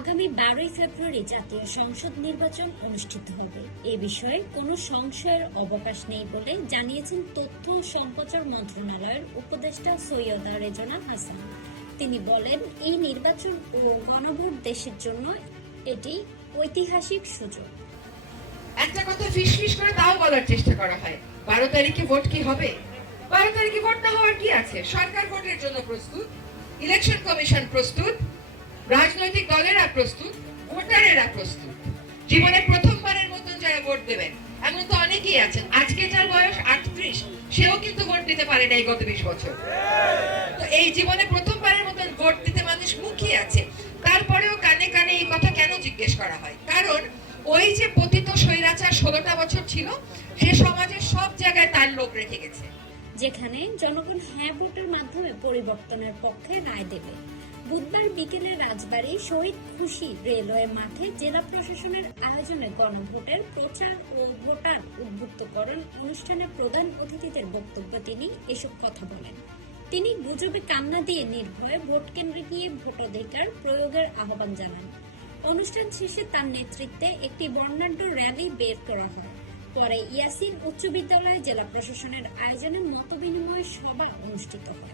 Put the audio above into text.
আগামী 12ই ফেব্রুয়ারি জাতীয় সংসদ নির্বাচন অনুষ্ঠিত হবে। এ বিষয়ে কোনো সংশয়ের অবকাশ নেই বলে জানিয়েছেন তথ্য ও সম্প্রচার মন্ত্রণালয়ের উপদেষ্টা সৈয়দা রেজনা হাসান। তিনি বলেন, এই নির্বাচন ও গণভোট দেশের জন্য এটি ঐতিহাসিক সুযোগ। একটা কথা ফিসফিস করে তাও বলার চেষ্টা করা হয়, 12 তারিখে ভোট কি হবে? 12 তারিখে ভোট না হওয়ার কি আছে? সরকার ভোটের জন্য প্রস্তুত, ইলেকশন কমিশন প্রস্তুত, রাজনৈতিক দলেরা প্রস্তুত, ভোটারেরা প্রস্তুত। জীবনে প্রথমবারের মতন যারা ভোট দেবেন এমন তো অনেকেই আছেন। আজকে যার বয়স 38 সেও কিন্তু ভোট দিতে পারে নাই গত 20 বছর। তো এই জীবনে প্রথমবারের মতন ভোট দিতে মানুষ মুখিয়ে আছে। তারপরেও কানে কানে এই কথা কেন জিজ্ঞেস করা হয়? কারণ ওই যে পতিত স্বৈরাচার 16টা বছর ছিল, সে সমাজের সব জায়গায় তার লোক রেখে গেছে। যেখানে জনগণ হ্যাঁ ভোটের মাধ্যমে পরিবর্তনের পক্ষে রায় দেবে। বুধবার বিকেলে রাজবাড়ী শহীদ খুশি রেলওয়ে মাঠে জেলা প্রশাসনের আয়োজনে গণভোটের প্রচার ও ভোটার উদ্বুদ্ধকরণ অনুষ্ঠানে প্রধান অতিথিদের বক্তব্যে তিনি এসব কথা বলেন। তিনি গুজবে কান্না দিয়ে নির্ভয়ে ভোট কেন্দ্রে গিয়ে ভোটাধিকার প্রয়োগের আহ্বান জানান। অনুষ্ঠান শেষে তার নেতৃত্বে একটি বর্ণাঢ্য র্যালি বের করা হয়। পরে ইয়াসিন উচ্চ বিদ্যালয়ে জেলা প্রশাসনের আয়োজনে মতবিনিময় সভা অনুষ্ঠিত হয়।